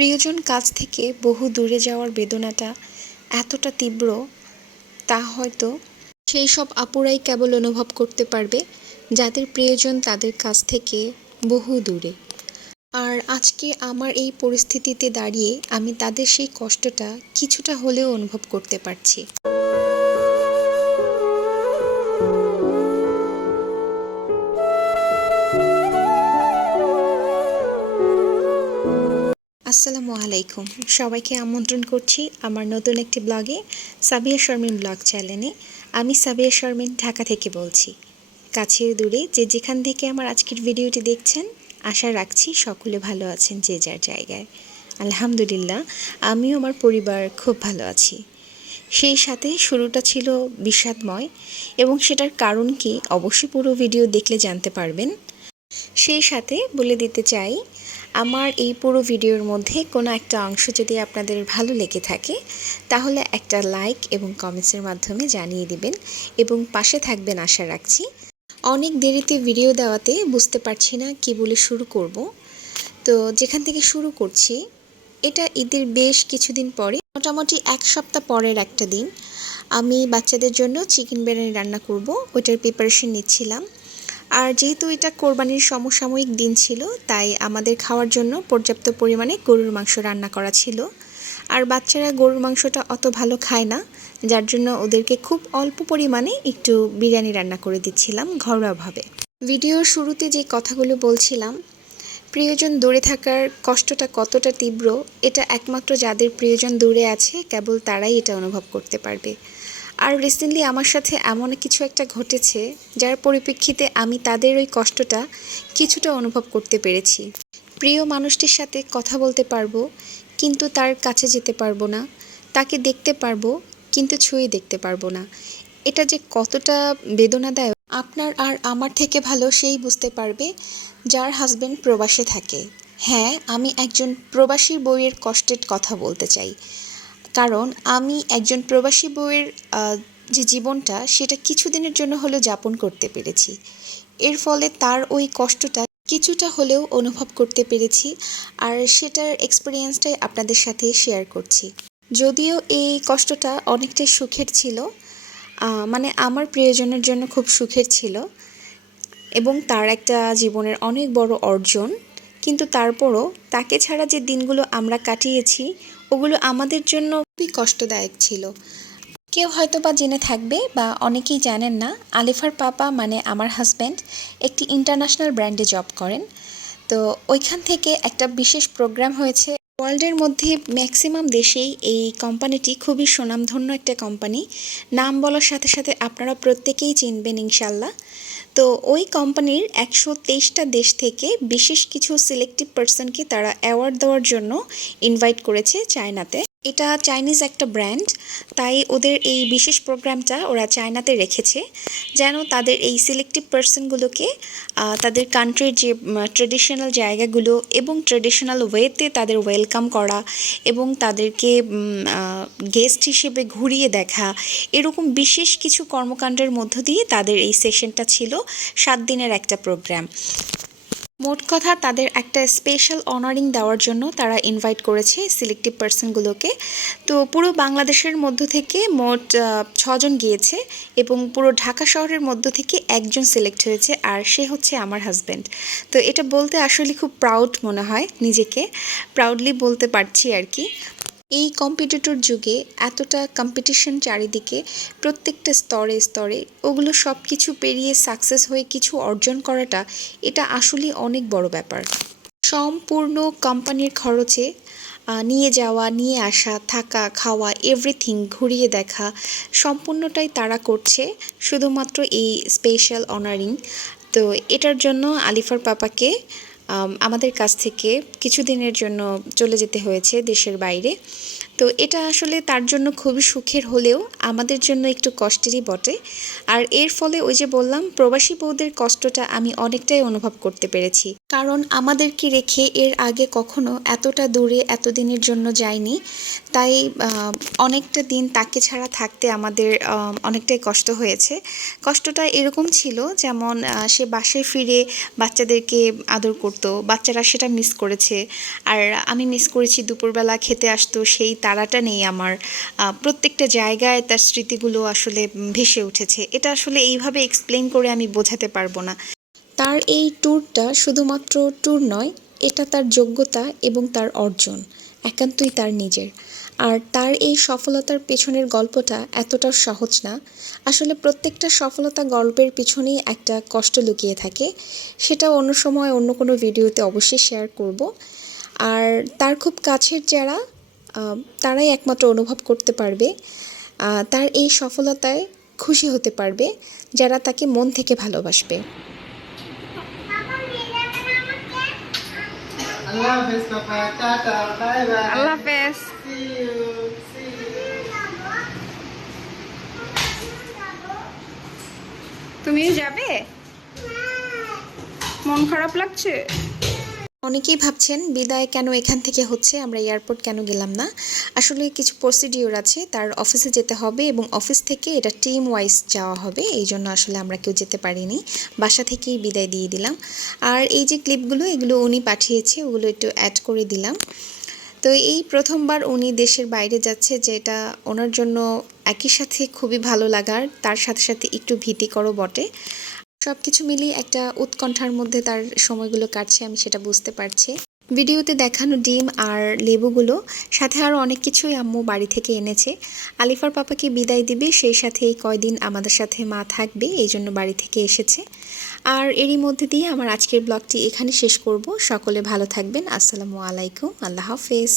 প্রিয়জন কাছ থেকে বহু দূরে যাওয়ার বেদনাটা এতটা তীব্র, তা হয়তো সেই সব আপুরাই কেবল অনুভব করতে পারবে যাদের প্রিয়জন তাদের কাছ থেকে বহু দূরে। আর আজকে আমার এই পরিস্থিতিতে দাঁড়িয়ে আমি তাদের সেই কষ্টটা কিছুটা হলেও অনুভব করতে পারছি। আসসালামু আলাইকুম, সবাইকে আমন্ত্রণ করছি আমার নতুন একটি ব্লগে, সাবিয়া শারমিন ব্লগ চ্যানেলে। আমি সাবিয়া শারমিন ঢাকা থেকে বলছি। কাছে দূরে যে যেখান থেকে আমার আজকের ভিডিওটি দেখছেন, আশা রাখছি সকলে ভালো আছেন যে যার জায়গায়। আলহামদুলিল্লাহ, আমিও আমার পরিবার খুব ভালো আছি। সেই সাথে শুরুটা ছিল বিষাদময়, এবং সেটার কারণ কি অবশ্যই পুরো ভিডিও দেখলে জানতে পারবেন। সেই সাথে বলে দিতে চাই, আমার এই পুরো ভিডিওর মধ্যে কোনো একটা অংশ যদি আপনাদের ভালো লেগে থাকে তাহলে একটা লাইক এবং কমেন্টসের মাধ্যমে জানিয়ে দিবেন এবং পাশে থাকবেন আশা রাখছি। অনেক দেরিতে ভিডিও দেওয়াতে বুঝতে পারছি না কী বলে শুরু করব। তো যেখান থেকে শুরু করছি, এটা ঈদের বেশ কিছুদিন পরে, মোটামুটি এক সপ্তাহ পরের একটা দিন, আমি বাচ্চাদের জন্য চিকেন বিরিয়ানি রান্না করব, ওইটার প্রিপারেশন নিচ্ছিলাম। আর যেহেতু এটা কোরবানির সমসাময়িক দিন ছিল, তাই আমাদের খাওয়ার জন্য পর্যাপ্ত পরিমাণে গরুর মাংস রান্না করা ছিল। আর বাচ্চারা গরুর মাংসটা অত ভালো খায় না, যার জন্য ওদেরকে খুব অল্প পরিমাণে একটু বিরিয়ানি রান্না করে দিচ্ছিলাম ঘরোয়াভাবে। ভিডিওর শুরুতে যে কথাগুলো বলছিলাম, প্রিয়জন দূরে থাকার কষ্টটা কতটা তীব্র, এটা একমাত্র যাদের প্রিয়জন দূরে আছে কেবল তারাই এটা অনুভব করতে পারবে। আর রিসেন্টলি আমার সাথে এমন কিছু একটা ঘটেছে যার পরিপ্রেক্ষিতে আমি তাদের ওই কষ্টটা কিছুটা অনুভব করতে পেরেছি। প্রিয় মানুষটির সাথে কথা বলতে পারবো কিন্তু তার কাছে যেতে পারবো না, তাকে দেখতে পারবো কিন্তু ছুঁয়ে দেখতে পারবো না। এটা যে কতটা বেদনাদায়ক আপনার আর আমার থেকে ভালো সেই বুঝতে পারবে যার হাজবেন্ড প্রবাসে থাকে। হ্যাঁ, আমি একজন প্রবাসীর বউয়ের কষ্টের কথা বলতে চাই, কারণ আমি একজন প্রবাসী বউয়ের যে জীবনটা সেটা কিছুদিনের জন্য হলেও যাপন করতে পেরেছি। এর ফলে তার ওই কষ্টটা কিছুটা হলেও অনুভব করতে পেরেছি, আর সেটার এক্সপিরিয়েন্সটাই আপনাদের সাথে শেয়ার করছি। যদিও এই কষ্টটা অনেকটাই সুখের ছিল, মানে আমার প্রিয়জনের জন্য খুব সুখের ছিল এবং তার একটা জীবনের অনেক বড় অর্জন, কিন্তু তারপরও তাকে ছাড়া যে দিনগুলো আমরা কাটিয়েছি ওগুলো আমাদের জন্য খুবই কষ্টদায়ক ছিল। কেউ হয়তো বা জেনে থাকবে বা অনেকেই জানেন না, আলিফার পাপা মানে আমার হাজব্যান্ড একটি ইন্টারন্যাশনাল ব্র্যান্ডে জব করেন। তো ওইখান থেকে একটা বিশেষ প্রোগ্রাম হয়েছে। ওয়ার্ল্ডের মধ্যে ম্যাক্সিমাম দেশেই এই কোম্পানিটি খুবই সুনামধন্য একটা কোম্পানি। নাম বলার সাথে সাথে আপনারা প্রত্যেকেই চিনবেন ইনশাল্লাহ। তো ওই কোম্পানির 123টা দেশ থেকে বিশেষ কিছু সিলেক্টিভ পার্সনকে তারা অ্যাওয়ার্ড দেওয়ার জন্য ইনভাইট করেছে চায়নাতে। এটা চাইনিজ একটা ব্র্যান্ড, তাই ওদের এই বিশেষ প্রোগ্রামটা ওরা চায়নাতে রেখেছে যেন তাদের এই সিলেক্টিভ পার্সনগুলোকে তাদের কান্ট্রির যে ট্রেডিশনাল জায়গাগুলো এবং ট্রেডিশনাল ওয়েতে তাদের ওয়েলকাম করা এবং তাদেরকে গেস্ট হিসেবে ঘুরিয়ে দেখা, এরকম বিশেষ কিছু কর্মকাণ্ডের মধ্য দিয়ে তাদের এই সেশনটা ছিল 7 দিনের একটা প্রোগ্রাম। মোট কথা তাদের একটা স্পেশাল অনারিং দেওয়ার জন্য তারা ইনভাইট করেছে সিলেক্টিভ পার্সনগুলোকে। তো পুরো বাংলাদেশের মধ্য থেকে মোট 6 জন গিয়েছে এবং পুরো ঢাকা শহরের মধ্য থেকে একজন সিলেক্ট হয়েছে, আর সে হচ্ছে আমার হাজব্যান্ড। তো এটা বলতে আসলে খুব প্রাউড মনে হয়, নিজেকে প্রাউডলি বলতে পারছি আর কি। এই কম্পিটিটর যুগে এতটা কম্পিটিশন চারিদিকে, প্রত্যেকটা স্তরে স্তরে, ওগুলো সব কিছু পেরিয়ে সাকসেস হয়ে কিছু অর্জন করাটা, এটা আসলে অনেক বড় ব্যাপার। সম্পূর্ণ কোম্পানির খরচে নিয়ে যাওয়া, নিয়ে আসা, থাকা, খাওয়া, এভরিথিং ঘুরিয়ে দেখা সম্পূর্ণটাই তারা করছে শুধুমাত্র এই স্পেশাল অনারিং। তো এটার জন্য আলিফার পাপাকে আমাদের কাছ থেকে কিছুদিনের জন্য চলে যেতে হয়েছে দেশের বাইরে। তো এটা আসলে তার জন্য খুবই সুখের হলেও আমাদের জন্য একটু কষ্টেরই বটে। আর এর ফলে ওই যে বললাম, প্রবাসী বউদের কষ্টটা আমি অনেকটাই অনুভব করতে পেরেছি, কারণ আমাদেরকে রেখে এর আগে কখনো এতটা দূরে এতদিনের জন্য যায়নি। তাই অনেকটা দিন তাকে ছাড়া থাকতে আমাদের অনেকটাই কষ্ট হয়েছে। কষ্টটা এরকম ছিল যেমন সে বাসায় ফিরে বাচ্চাদেরকে আদর করছে, করতো, বাচ্চারা সেটা মিস করেছে। আর আমি মিস করেছি দুপুরবেলা খেতে আসতো, সেই তাড়াটা নেই আমার। প্রত্যেকটা জায়গায় তার স্মৃতিগুলো আসলে ভেসে উঠেছে। এটা আসলে এইভাবে এক্সপ্লেন করে আমি বোঝাতে পারবো না। তার এই ট্যুরটা শুধুমাত্র ট্যুর নয়, এটা তার যোগ্যতা এবং তার অর্জন একান্তই তার নিজের। আর তার এই সফলতার পেছনের গল্পটা এতটাও সহজ না। আসলে প্রত্যেকটা সফলতা গল্পের পিছনেই একটা কষ্ট লুকিয়ে থাকে। সেটা অন্য সময় অন্য কোনো ভিডিওতে অবশ্যই শেয়ার করব। আর তার খুব কাছের যারা, তারাই একমাত্র অনুভব করতে পারবে, তার এই সফলতায় খুশি হতে পারবে, যারা তাকে মন থেকে ভালোবাসবে। আল্লাহ হাফেজ পাপা, টাটা, বাই বাই, আল্লাহ হাফেজ। See you, see you. তুমিও যাবে? মন খারাপ লাগছে? অনেকেই ভাবছেন বিদায় কেন এখান থেকে হচ্ছে, আমরা এয়ারপোর্ট কেন গেলাম না। আসলে কিছু প্রসিডিওর আছে, তার অফিসে যেতে হবে এবং অফিস থেকে এটা টিম ওয়াইজ যাওয়া হবে, এই জন্য আসলে আমরা কেউ যেতে পারিনি, বাসা থেকেই বিদায় দিয়ে দিলাম। আর এই যে ক্লিপগুলো, এগুলো উনি পাঠিয়েছে, ওগুলো একটু অ্যাড করে দিলাম। তো এই প্রথমবার উনি দেশের বাইরে যাচ্ছে, যেটা ওনার জন্য একই সাথে খুবই ভালো লাগার, তার সাথে সাথে একটু ভীতিকরও বটে। সব কিছু মিলিয়ে একটা উৎকণ্ঠার মধ্যে তার সময়গুলো কাটছে, আমি সেটা বুঝতে পারছি। ভিডিওতে দেখানো ডিম আর লেবুগুলো, সাথে আরও অনেক কিছুই আম্মু বাড়ি থেকে এনেছে। আলিফার পাপাকে বিদায় দিবে, সেই সাথে এই কয়দিন আমাদের সাথে মা থাকবে, এই জন্য বাড়ি থেকে এসেছে। আর এরই মধ্যে দিয়ে আমার আজকের ব্লগটি এখানে শেষ করব। সকলে ভালো থাকবেন। আসসালামু আলাইকুম, আল্লাহ হাফেজ।